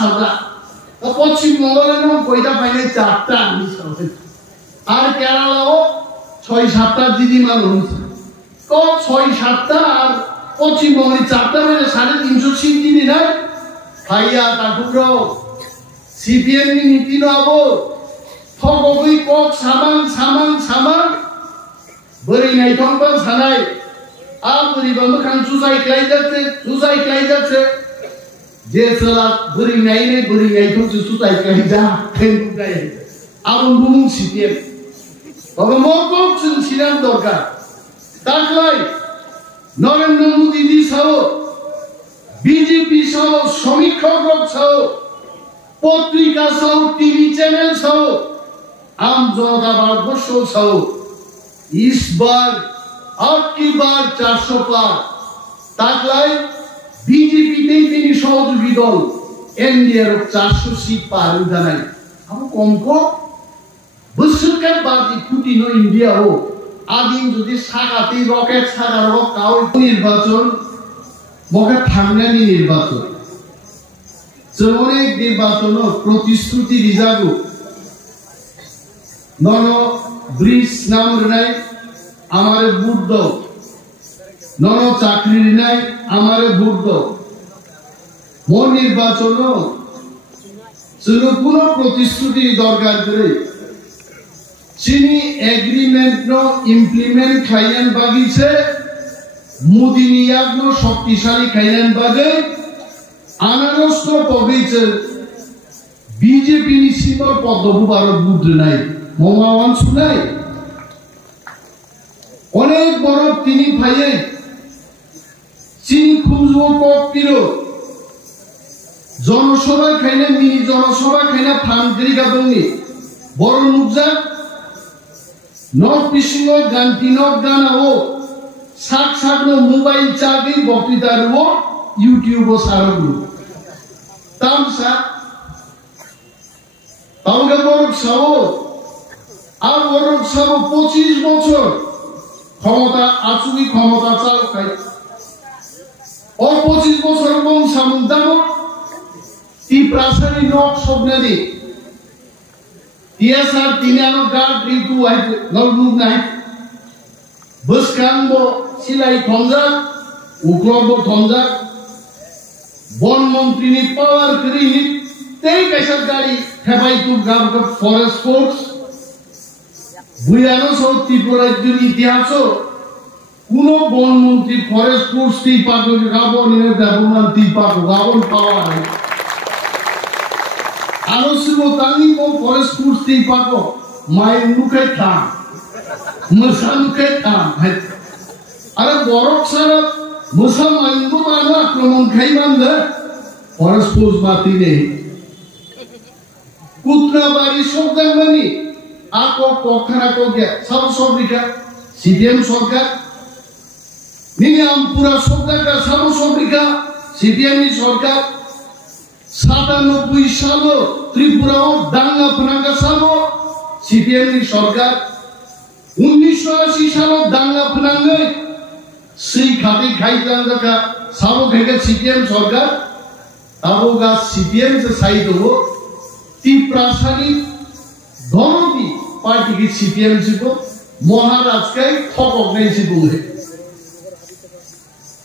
5,000 পশ্চিমবঙ্গের নাম কয়টা পাইলে 4টা আর কেরালাও 6-7টা দিদিমা হয়েছে তো 6-7টা আর পশ্চিমবঙ্গের 4টা মিলে 350 সিট দিদি না ভাইয়া কাকুরা সিপিএম নীতি নব থগই কক সামান बोरै नायथंबा सानाय आ बोरैबा मोखां जुजायख्लाय जाচ্ছে যে সালা बोरै नायथंसो जुजायख्लाय जा फेनखाय आबुं बुं सिपिएम তবে মকম ছিলেন দরকার তাকলাই নরেন্দ্র মোদী জি সহ বিজেপি সহ সমীক্ষক সহ পত্রিকা সহ টিভি চ্যানেল সহ आम जनता भारतवर्ष सह इस बार अब की बार 400 पार ताकलाई बीजेपी ने तीन सहयोगी दल एनडीए 400 सीट पार उठानाय अब कम को बोसोरखान बादी कुटी नो इंडिया हो आदिम যদি সাগাতে রকেট ছাড়া রক কাউ নির্বাচন মগে থামনানি নির্বাচন অনেক নির্বাচন প্রতিশ্রুতি রিজার্ভ নন ব্রিজ নাম নাই আমারে ভোট দাও নন চাকরি নাই আমারে ভোট দাও মন নির্বাচন কোন প্রতিশ্রুতি দরকার করে চিনি এগ্রিমেন্ট নো ইমপ্লিমেন্ট খাইয়ান বাগিছে মোদি নিয়াগনো শক্তিশালী খাইয়ান বাগে আনারস্ত পবিছে বিজেপি নিসিমর পদ্মভূ ভারত বুদ্ধ নাই মমাওয়ান শুনাই অনেক বড় তিনি ভাইয়ে চিনি খুঁজবো পিরো জনসভা খাইলে মিনি জনসভা খাইলে ফানগিরিকা দংনি বড় নুকজা নক পিসিং গানটিনক গানাও সাক সাকনো মোবাইল চাবি বক্তৃতারও ইউটিউবও সারগুলো তামসা তাওগে বড় সাও আর বরং সব 25 বছর ক্ষমতা আচুরি ক্ষমতা চাল খাই ও 25 বছর বং সামুদাম তি প্রাসারি নক সবনাদি টিএসআর তিনানো গার্ড রিতু আইতে নলমুক নাই বসকানবো সিলাই থঞ্জা উক্লব থঞ্জা বন মন্ত্রীনি পাওয়ার করিনি তেই কাইসার গাড়ি হেবাই তু গাম ফরেস্ট ফোর্স বুয়ানো সহ ত্রিপুরাজ্যের ইতিহাস কোন বনমন্ত্রী ফরেস্ট ফোর্স ত্রিপাকে গাবনের ব্যবহার ত্রিপাক গাবন পাওয়া হয় আরো সুমতানি ফরেস্ট ফোর্স ত্রিপাক মায়ের মুখে থাম মশা মুখে থাম আরে বরফ সারা মশা মাইন্দ মানো আক্রমণ খাই মানলে ফরেস্ট ফোর্স বাতি নেই কুতরাবাড়ি শব্দাঙ্গানি आपको पोखरा को गया सब सोब्रिका सीपीएम सरकार नियम पूरा सोब्दा का सब सोब्रिका सीपीएम नि सरकार 97 सालो त्रिपुरा दांगा फनागा सालो सीपीएम नि सरकार 1980 सालो दांगा फनांगे সেই খাতে খাইতাম জায়গা সাবো থেকে সিপিএম সরকার আবোগা সিপিএম से साइड हो ती प्रासारी धनदी पार्टी की सीपीएम को महाराज का ठोक नहीं से बोले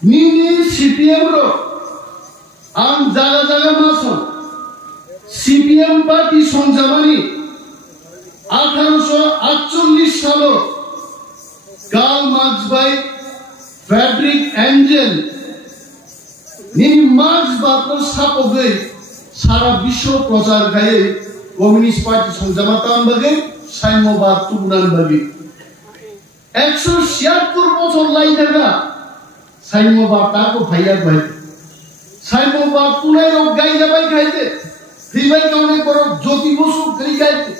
नीनी सीपीएम रो आम जागा मासो सीपीएम पार्टी संजामानी 1848 सालो कार्ल मार्क्स बाय फ्रेडरिक एंजेल नीनी मार्क्स बात तो सापो गए सारा विश्व प्रचार गए कम्युनिस्ट पार्टी संजामाताम बगे साइमोबाद तुगुनान बगे 176 বছর লাই থাকা সাইমোবাদ তাকো ভাইয়া ভাই সাইমোবাদ পুনাই রোগ গাই যাবাই খাইতে ফিবাই কাউনে করো জ্যোতি বসু করি গাইতে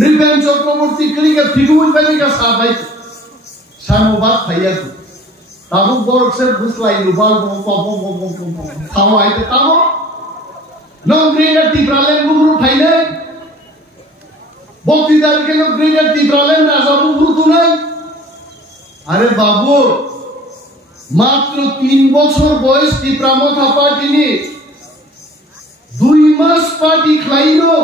নির্বাণ চক্রবর্তী করি কা ফিগুই বাই কা সাবাই সাইমোবাদ ভাইয়া তো তাবু বরকসের বুসলাই লুবাল তাও আইতে তাও নং গ্রেডার টিপ্রালেন গুরু ফাইলে বক্তৃতার কেন গ্রেডার টিপ্রালেন রাজা গুরু নাই আরে বাবু মাত্র 3 বছর বয়স টিপ্রামথা পার্টি নি 2 पार्टी खलाइनो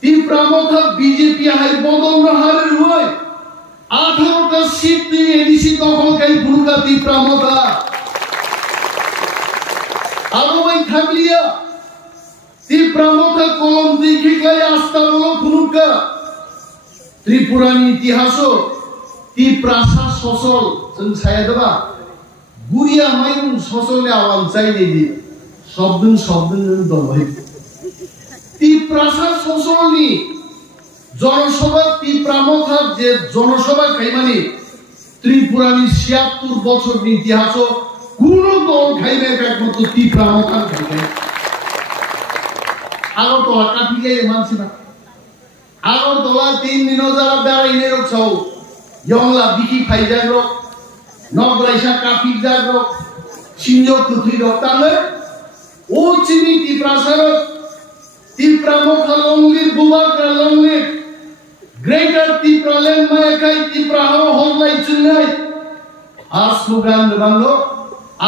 ত্রিপুরা বিজেপি হাই বদল হারের হই 18টা সিট নিয়ে এডিসি দখল কাই ফুলকা ত্রিপুরা আরো ওই থাকলিয়া ত্রিপুরা কলম দেখি গাই আস্থা হলো ফুলকা ত্রিপুরানি ইতিহাস ত্রিপ্রাসা সসল जों সায়াদবা গুরিয়া মাইন সসলে আওয়াল চাই নেই শব্দ দবাই ত্রিপ্রাসা সসলনি জনসভা ত্রিপ্রামথা যে জনসভা খাইমানি ত্রিপুরানি ৭৬ বছরনি ইতিহাস কোন দল খাইবে একমাত্র ত্রিপ্রামথা খাইবে আগরতলা কাটি গিয়ে মানছি না আগরতলা ৩ দিন যারা বেড়াইলে রোকছাও ইয়ংলা বিকি ফাইজাগ রক নগরাইসা কাফি জাগ রক সিঞ্জ কুথি রক তাহলে ও চিনি ত্রিপ্রাসার ত্রিপ্রামথা লংলি বুবাগ্রা লংলি গ্রেটার ত্রিপ্রালেন মায়াকাই ত্রিপ্রাহার হল্লাই চুন্নাই আর স্লোগান বাংলো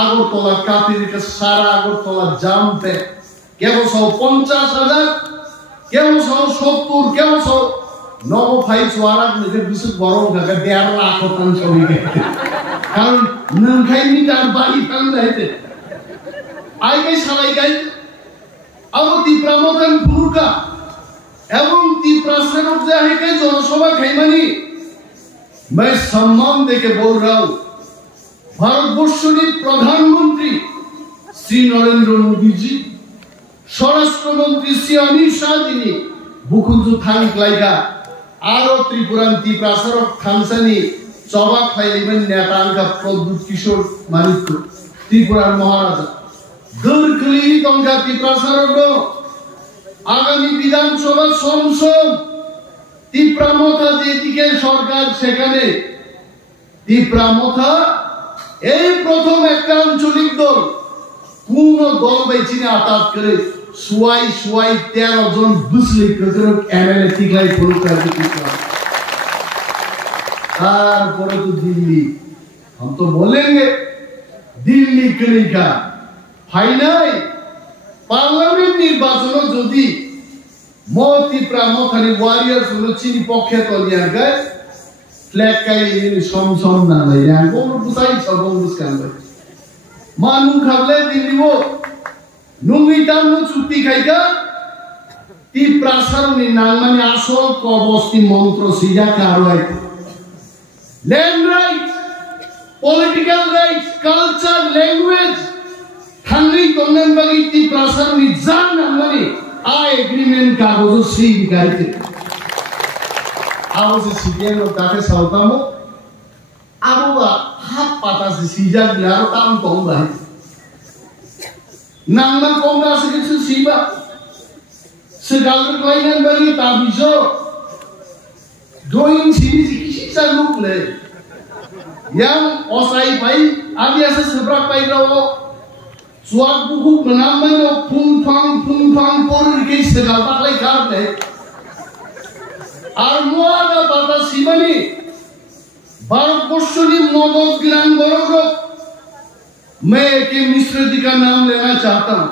আগরতলা কাপির সারা আগরতলা জামতে কেউ সব 50,000 কেউ সব 70 কেউ সব নব ফাই সোয়ারাক নিজের বিশুদ্ধ গরম থাকে 1.5 লাখ শতাংশ হয়ে কারণ নংখাই মিটার বাড়ি টান যাইতে আইগাই সালাই গাই আবো ত্রিপ্রামথান ফুরকা এবং ত্রিপ্রাসারক যা है জনসভা খাইমানি मैं सम्मान देके बोल रहा हूं ভারতবর্ষের প্রধানমন্ত্রী শ্রী নরেন্দ্র মোদী জি স্বরাষ্ট্রমন্ত্রী শ্রী অমিত শাহ জি বুকুঞ্জু থাংলাইগা আরো ত্রিপুরান ত্রিপ্রাসারক থানসানি চবা ফাইলিমেন নেতাঙ্কা প্রদ্যুৎ কিশোর মানিক ত্রিপুরার মহারাজা দূরকলি তঙ্কা ত্রিপ্রাসারক আগামী বিধানসভা সংসদ ত্রিপ্রামথা যেদিকে সরকার সেখানে ত্রিপ্রামথা এই প্রথম একটা আঞ্চলিক দল কোন দল বেচিনে আতাত করে সুয়াই 13 জন বুঝলি প্রতিরোধ এমএলএ ঠিকলাই ফলো করে তারপরে তো দিল্লি हम तो बोलेंगे दिल्ली कलिका फाइनाल पार्लामेंट নির্বাচন যদি মতি প্রামথানি ওয়ারিয়ার্স হলো চিনি পক্ষে তলিয়ার গায় ফ্ল্যাগ কাই সমসম না লাইয়া কোন বুঝাই সব বুঝকান মানু খাবলে দিলিবো নুঙ্গিটানো চুক্তি খাইকা তি প্রাসারনি নালমানি আসল কবস্তি মন্ত্র সিজা কারোয় land right political right culture language থাঙ্গি তন্নেন বাগি তি প্রাসারনি জান নালমানি आ एग्रीमेंट कागज सी गाइते आव से सीएम नो काके साउतामो आबुवा हात पाता से सीजा ग्लारो ताम कोम बाय नांगन कोम ना से किछु सीबा से गालर क्लाइनन बागी ताबिजो दोइन सीबी किसी सा लुक ले yang osai pai abi asa sebra pai rawo suat buku menamanya pung pang por ke segal pakai karne armuada bata simani Bharatvarsh मदद गिरान बरोबर मैं एक मिश्र जी का नाम लेना चाहता हूं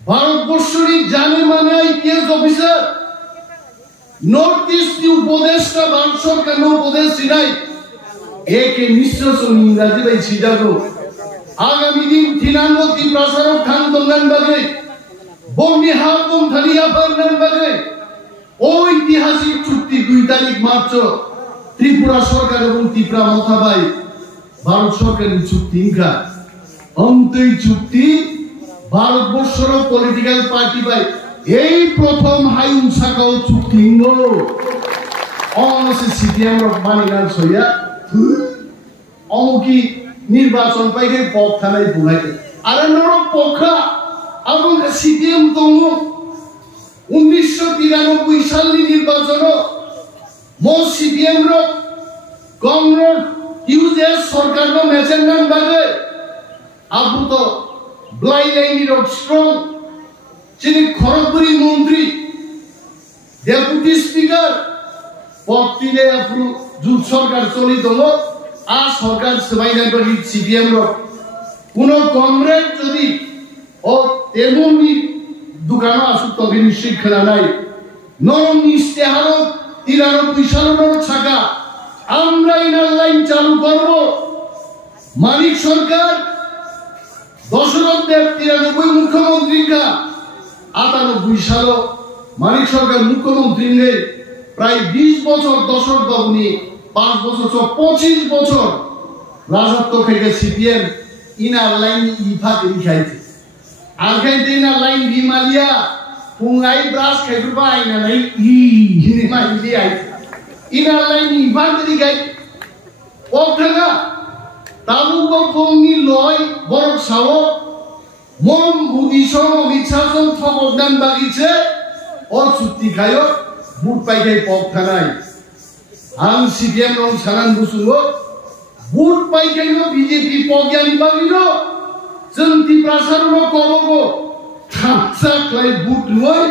भारतवर्ष जाने माने आईपीएस ऑफिसर नॉर्थ ईस्ट की उपदेश का बांसर का नो उपदेश सिनाई एक मिश्र इंग्राजी भाई सीधा को आगामी दिन थिनांगो ত্রিপ্রাসারক থান দন্দান বাগে বঙ্গি হাবম থালিয়া পারনান বাগে ঐতিহাসিক চুক্তি 2 তারিখ মার্চ ত্রিপুরা সরকার এবং ত্রিপ্রামথা ভাই ভারত সরকারের চুক্তি ইনকা অন্তই চুক্তি ভারতবর্ষের পলিটিক্যাল পার্টি ভাই এই প্রথম হাইউন শাখাও চুক্তি ইঙ্গো অনসে সিপিএম রক মানিলান সইয়া অমুকি নির্বাচন পাইকে পক থানাই বুলাইতে আরে নরক পক্ষা এবং সিপিএম তমু 1993 সালের নির্বাচন মো সিপিএম র কংগ্রেস ইউজেস সরকার নো মেজেন্ডান বাগে আবু তো ব্লাই লাইনি র স্ট্রং যিনি খড়গপুরি মন্ত্রী ডেপুটি স্পিকার পক্তিলে আপু জুট সরকার চলিত হলো आ सरकार सबाइनार बागी सीपीएम रो कोनो कॉमरेड যদি ও তেমনি দোকানও আসুক তবে নিশ্চয়ই খেলা নাই নরম ইশতেহারও 93 সালের ছাকা আমরা ইনার লাইন চালু করব মানিক সরকার দশরথ দেব 93 মুখ্যমন্ত্রী কা 98 সাল মানিক সরকার মুখ্যমন্ত্রী নে প্রায় 20 বছর দশরথ বাবু নিয়ে 5 বছর 25 বছর রাজত্ব থেকে সিপিএম ইনার লাইন ইফা করি খাইছে আর খাইতে ইনার লাইন বিমালিয়া পুঙ্গাই ব্রাশ খাইতে পাই না নাই হিনে মাইলি আই ইনার লাইন ইফা করি খাই ওখানা তাবু গপংনি লয় বরক সাও মম বুদিসং অমিচ্ছাসং ঠকদান বাগিছে ও চুক্তি খায়ো বুট পাইখাই পক থানাই আং সিপিএম রং সানান বুসুলো বুট পাইখাইনো বিজেপি পজ্ঞানী বাগিনো জন্তি প্রাসারনো কবগো থাকসা ক্লাই বুট লয়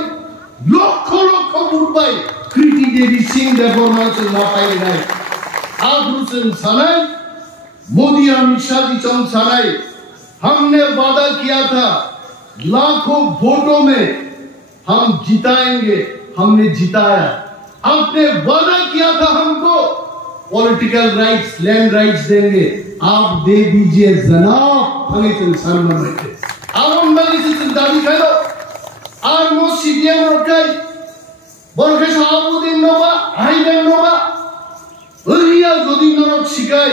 লক্ষ লক্ষ বুট পাই কৃতি দেবী সিং দেববর্মা না পাই নাই আবরুসন সানাই मोदी अमित शाह की चौंसानाई हमने वादा किया था लाखों वोटों में हम जिताएंगे हमने जिताया आपने वादा किया था हमको पॉलिटिकल राइट्स लैंड राइट्स देंगे आप दे दीजिए जनाब हमें इंसान बन बैठे अब हम बड़ी से दावी करो और मो सीपीएम रखाई बरखे सभापति नोबा हाईडेन नोबा ओरिया যদি নরক শিখাই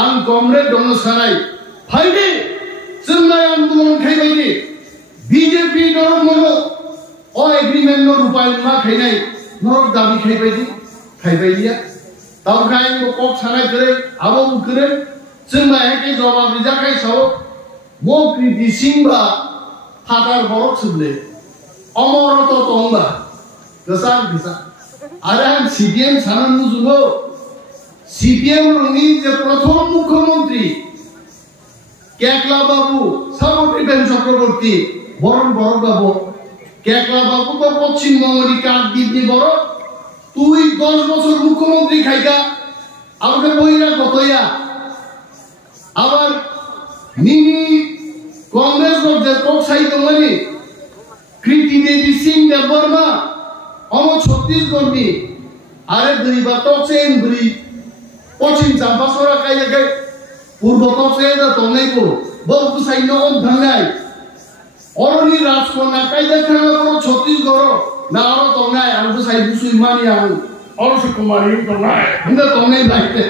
आं कॉमरेड दङ सानाय फाइदे जोंनाय आंदोलन खायबायदि बीजेपी नरक मनो अ एग्रीमेंट नो रुपाय मा खायनाय नरक दाबि खायबायदि खायबायदिया तावखाय कक सानाय करे आबो करे जोंनाय के जवाब रिजाखाय साव मो कृति सिंबा फादार बरक सुबले अमरत तंबा गसा गसा आरो आं सीपीएम सानान जुगो सीपीएम रंगी जे प्रथम मुख्यमंत्री केकला बाबू सामग्रीबेन चक्रवर्ती बरन बरक बाबू केकला बाबू तो पश्चिम बंगली काकद्वीपनि बरक তুই 10 বছর মুখ্যমন্ত্রী খাইকা আমাকে বইরা কতইয়া আবার নিনি কংগ্রেস যে পক্ষাই দমনি কৃতি দেবী সিং দেববর্মা অম ছত্তিশগড়নি আরে দুইবার তো চেন দুই पश्चिम चांपासरा कायजाखै पूर्व तपसेदा तंगैको बहु साइनो थांनाय अरनि राजकन्या कायजाखै बर छत्तीसगढ़ ना अर तंगाय आंबो साइ बुसुइ मानि आं अरस कुमारी तंगाय हिंदा तंगाय लाइते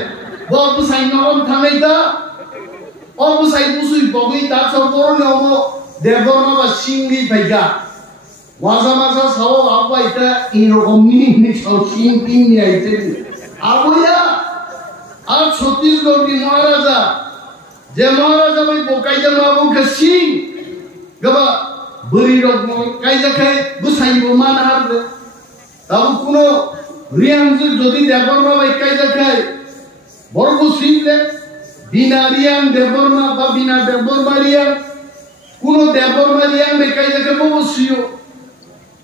बहु साइनो थांनाय दा अबो साइ बुसुइ बगै दा सबरनि अमो देबरमा बा सिंगि फाइगा वाजा माजा साव आबाइता इरकमनि नि साव सिं पिंनि आइते आबोया আর ছত্তিশগড় মহারাজা যে মহারাজা ভাই বোকাইজা মাবু গসিং গবা বরি রক কাইজা খাই বুসাইবো মান হারবে তাও কোন রিয়াংজ যদি দেববর্মা ভাই কাইজা খাই বড় সিংলে বিনা রিয়াং দেববর্মা বা বিনা দেববর্মা রিয়াং কোন দেববর্মা রিয়াং ভাই কাইজা খাই বসিও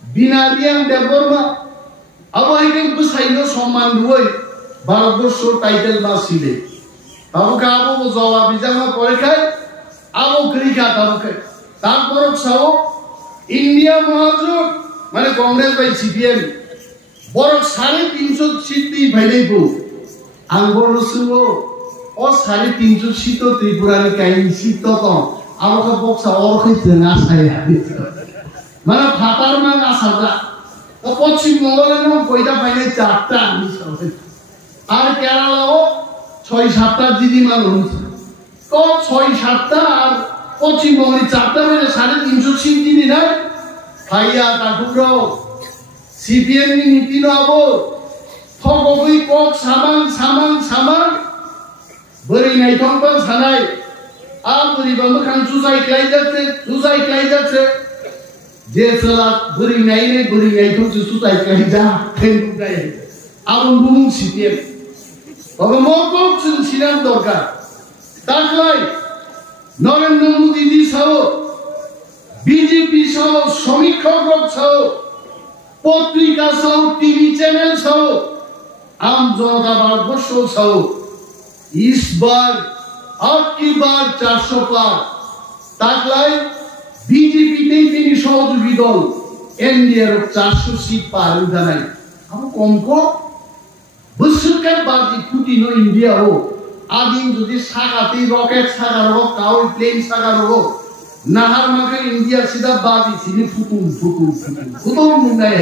বিনা রিয়াং দেববর্মা আবাইকে বুসাইনো সম্মান দুই ভারতবর্ষ টাইটেল বা সিলে তাবুকে আবু জবাব বিজামা পরীক্ষায় আবু ক্রিকা তাবুকে তারপর সব ইন্ডিয়া মহাজোট মানে কংগ্রেস বাই সিপিএম বড় 350 সিট দি ভাইলেবো আঙ্গলসুও ও 350 সিট ত্রিপুরানি কাইন সিট তো আমাকে বক্সা অরখাইতে না সাইয়া মানে ফাটার মান আসাদা তো পশ্চিম বঙ্গের কয়টা পাইলে 4টা আমি সবাই আর কেরালাও 6-7টা দিদিমান হচ্ছে তো 6-7টা আর পশ্চিম বঙ্গের 4টা মানে 350 সিট দিদি না ভাইয়া তাকুরাও সিপিএম নি নীতি নাবো থগবই কক সামান বরি নাই থংপা সানাই আর বরি বন্ধখান সুজাই ক্লাই যাচ্ছে যে সালা বরি নাই থং সুজাই ক্লাই যা ফেন গায় আবুন বুমু সিপিএম তবে মকক ছিলেন দরকার তাকলাই নরেন্দ্র মোদী জি সহ বিজেপি সহ সমীক্ষক সহ পত্রিকা সহ টিভি চ্যানেল সহ आम जनता भारतवर्ष सह इस बार अब की बार 400 पार ताकलाई बीजेपी ने सहयोगिता দল ইন্ডিয়ার 400 সিট পার জানাই আবো কম কম বসুকার বাজি কুটি নো ইন্ডিয়া হো আদিন যদি সাগাতি রকেট সাগার হোক কাউ প্লেন সাগার হোক নাহার মাকে ইন্ডিয়া সিধা বাজি চিনি ফুকুম ফুকুম ফুকুম মুন্ডাই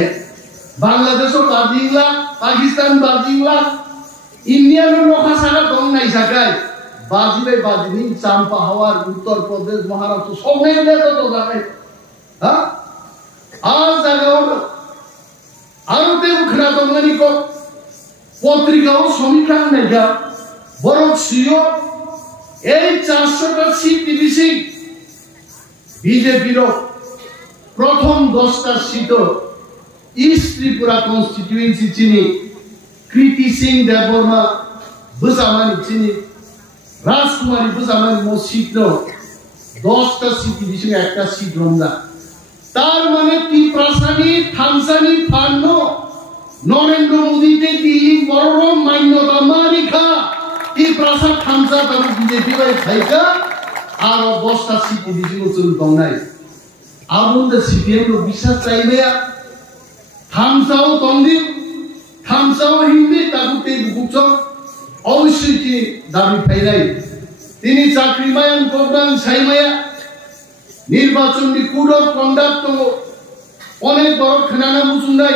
বাংলাদেশও বাজিংলা পাকিস্তান বাজিংলা ইন্ডিয়ানো নখা সাগা দং নাই সাগাই বাজিবে বাজিনি চাম্পা হাওয়ার উত্তর প্রদেশ মহারাষ্ট্র সব মেলে তো জায়গায় হ্যাঁ আর জায়গাও আরো তে উখরা দংনি কো পত্রিকাও সমীক্ষা নেগা বরং সিও এই 400টা সিট ডিভিসি বিজেপির প্রথম 10টা সিট ইস্ট ত্রিপুরা কনস্টিটিউয়েন্সি চিনি কৃতি সিং দেববর্মা বুসামানি চিনি রাজকুমারী বুসামানি মো সিট 10টা সিট ডিভিসি একটা সিট রমদা তার মানে ত্রিপ্রাসানি থানসানি ফান্ন নরেন্দ্র মোদীকে দিল্লি বড় মান্যতা মারিখা ত্রিপ্রাসাদ থানসা তার বিজেপি বাই খাইকা আর 10টা সিট ডিভিসি চল দংনাই আবুন্দ সিপিএম বিশ্বাস চাইবে থানসাও তন্দি থানসাও হিন্দি তাগুতে বুকচং অবশ্যই কি দাবি ফাইলাই তিনি চাকরি মায়ান করবেন সাইমায়া নির্বাচনী কোড অফ কন্ডাক্ট অনেক বড় খানানা মুসুন্দাই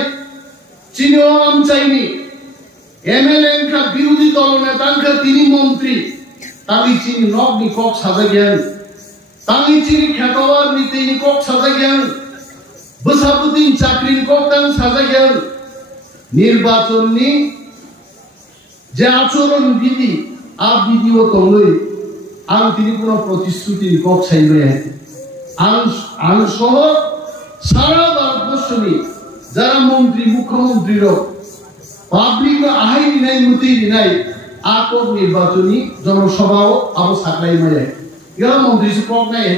চিনিও আম চাইনি এমএলএ কা বিরোধী দল নেতা তিনি মন্ত্রী তাই চিনি নগ্নি কক সাজা গেন তাই চিনি খেতওয়ার নীতি কক সাজা গেন বসাবুদ্দিন চাকরিন কক তাং সাজা গেন নির্বাচনী যে আচরণ বিধি আ বিধিও তলই আং তিনি কোনো প্রতিশ্রুতি কক চাইবে আং সহ সারা ভারতবর্ষে যারা মন্ত্রী মুখ্যমন্ত্রীর পাবলিক আহাই নাই মতি নাই আকক নির্বাচনী জনসভাও আবো সাকলাই মায় ইয়া মন্ত্রী কক নাই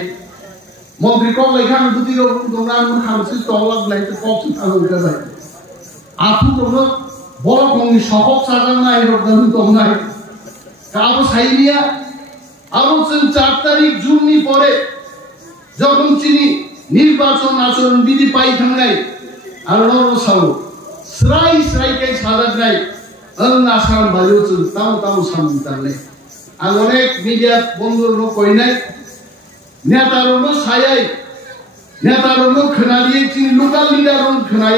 মন্ত্রী কক লেখা দুটি দোনা মন হামসি তলাক নাই তো কক থাকো এটা যায় আপু তোমরা বড় কংগ্রেস সহক সাজান নাই রকম তো নাই কাবো সাইনিয়া আবো 4 তারিখ জুননি পরে যখন চিনি নির্বাচন আচরণ বিধি পাই থাঙ্গাই আর সাউ শ্রাই শ্রাই কে সাজা নাই আসাম বাজু তাও তাও সামনে তাহলে আর অনেক মিডিয়া বন্ধুর লোক কই নাই নেতার সায়াই নেতার খোনা দিয়ে চিনি লোকাল লিডার খোনাই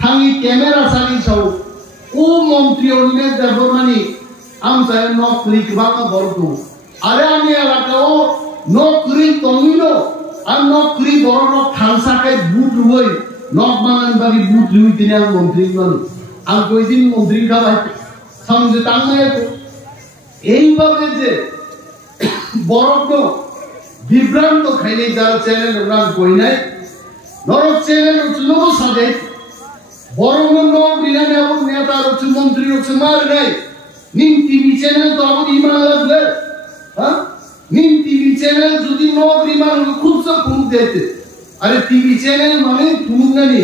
থাঙ্গি ক্যামেরা সানি সাউ ও মন্ত্রী অন্য দেবমানি আম চাই নকরি বাকা বর্গ আরে আমি এলাকাও নকরি তমিলো আর নকরি বড় লোক খানসাকে বুট হই নক বানান বাড়ি বুট হই তিনি আর মন্ত্রী বানি আর কইদিন মন্ত্রী খাবাই সমঝে তাঙ্গায় তো এইভাবে যে বড় বিভ্রান্ত খাইলে যারা চ্যানেল রান কই নাই নরক চ্যানেল লোক সাজে বড় লোক বিনানে এবং নেতা হচ্ছে মন্ত্রী হচ্ছে মার নাই নিম টিভি চ্যানেল তো আমার ইমান লাগবে হ্যাঁ নিম টিভি চ্যানেল যদি নক ইমান খুব সব ফুল দিতে আরে টিভি চ্যানেল মানে ফুল নানি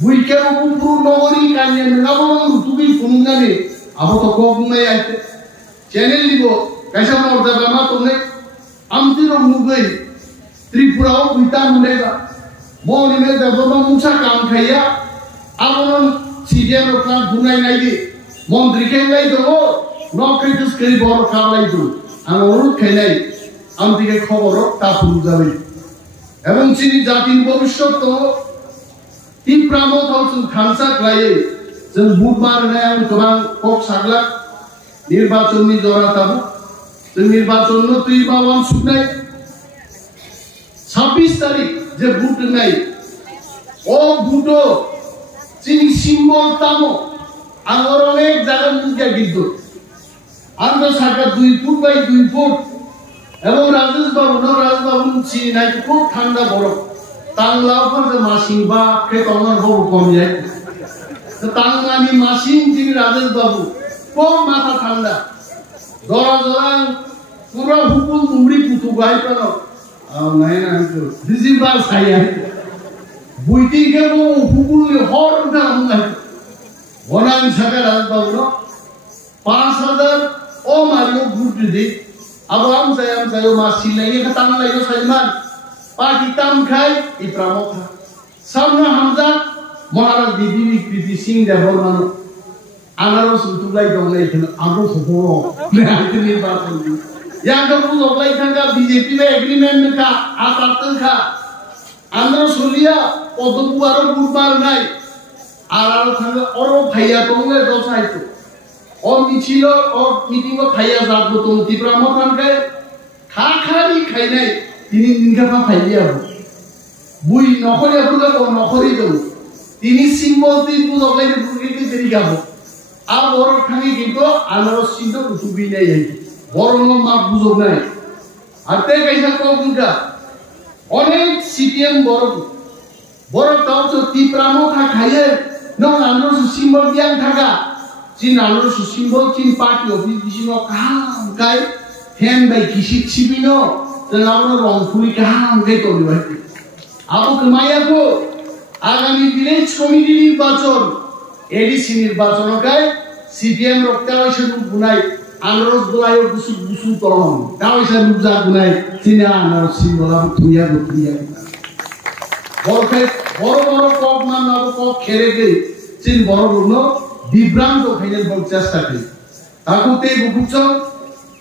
বুইকে উপপুর নগরী কানিয়ে নাবো তুমি ফুল নানি আবো তো কক নাই আইতে চ্যানেল দিব कैसा मोर्चा बना तुमने আমতিরো মুগই ত্রিপুরাও বুইতা মুলেগা মনি মে দেবমা মুছা কাম খাইয়া আমন সিডিএম রকম বুনাই নাই দি মন্ত্রী খেলাই দেবো নকরিস করি বড় খালাই দু আমি অনুরোধ খেলাই আমতিকে খবর তা ফুল যাবে এবং চিনি জাতির ভবিষ্যৎ তো তীব্রামত হচ্ছে খানসা ক্লাইয়ে जों বুধবার নেয় গোबां কক সাগলা নির্বাচনী জড়াতাবো जों নির্বাচন তুই বাবান শুনাই 26 তারিখ যে ভোট নাই ও ভোটো চিনি সিম্বল তামো আমার অনেক জায়গা মুখে কিন্তু আমরা সরকার 2 ফুট বাই 2 ফুট এবং রাজেশ বাবু চিনি নাই খুব ঠান্ডা বরফ টাংলাও পর যে মাসিং বা কে তমন হবো কম যায় তো টাংলানি মাসিং চিনি রাজেশ বাবু খুব মাথা ঠান্ডা জরা জরা পুরো হুকুল মুমড়ি পুতু গাই পার নাই না তো দিজিবার ছাইয়া বুইতি কে ও হুকুল হর না নাই বনান ছাকা রাজেশ বাবু 5000 ও মারিও ভোট দি अब हम say मासी नहीं है तंग लाइयो साइमान Parti Tamkai Ipramokha. Samna Hamza Maharaj Bibi Kriti Singh Devorman. Anaros Utulai Donglai can Aros Horo. Nantini Baton. Yangapu of Laitanga BJP agreement ka Atatanka. Andros Hulia or the Buaro Budmar night. Araranga or Paya Tonga Dosaito. Or Michilo or meeting of Paya Zabutum Tipramotanka. Kakari Kaine. Tini ningkapa phailya bui nokhori apuga ko nokhori do tini symbol ti tu oglai de bugi ti teri gabo a bor thangi kinto anaro sindo usubi nei hai borono ma bujog nai arte kaisa ko bunga onek CPM bor taucho ti pramokha khaiye no anaro symbol diang thaga chin anaro symbol chin party office bisino kam kai hen bai kisi chibino Tenau orang kulit kaham ke kau buat. Aku kemaya ko. Agami village committee nirbacon. ADC nirbacon kai. CPM rokta wajah bunai. Anros bunai busu tolong. Kau wajah nubza bunai. Sini anros simbolam tuya. Boro kok mana kok kere ke. Sin boro dibram to final berjas tadi. Aku te bukucon.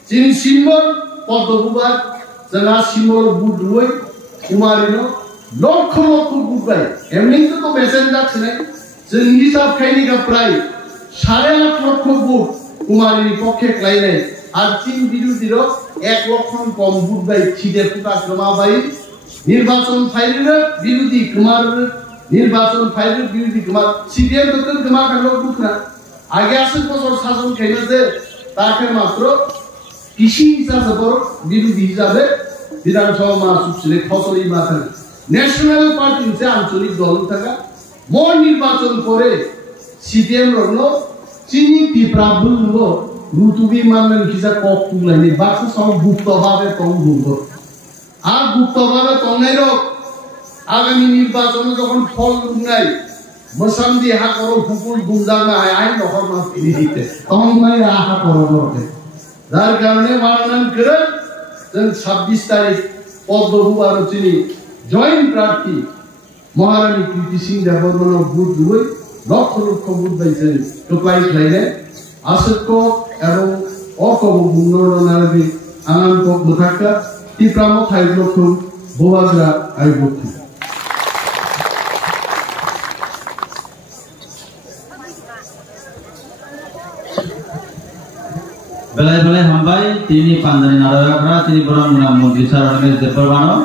Sin simbol podobubat. Jangan simbol budoi, kumarino, lokal budai. Emni itu messenger sini. Jadi sab kaini kaprai. Syariat lokal bud kumarini poket lainnya. Arcin biru diro, lokal kom budai. Cide pukas kemabai. Nirbacon file biru di kumar. Nirbacon file biru di kumar. Cide betul kumar kalau budna. Agak asal kosor sason kaini deh. Takkan makro. Kisi sabor biru di jabe. Vidanshawa masuk sini khosori matan. National Party ini ancolik dol thaga. More nirbacon kore CPM rogno chini piprabul lo rutubi manan kisa kok tulai ni bakso sama gupta bhabe tong gundo. Ar gupta bhabe tongai rog agami nirbacon jokon phol lungai mosamdi ha koro phukul gundang na ai nohor mas ini hite tong mai aha koro dar karone warnan kere dan 26 तारीख पद्मभूषण चिनी joint प्रार्थी महारानी कृति सिंह देवबर्मन बुध दुई लक्ष बुध बाइसेन टोक्लाइस लाइने आसको एवं अकब बुंगरनारबि आंगानको मुथाका तिप्रामो थाइब्लखौ बोवाग्रा आइबोथि Belai-belai hambai tini pandani naraga tini borang munam mundri sarang mes deparvano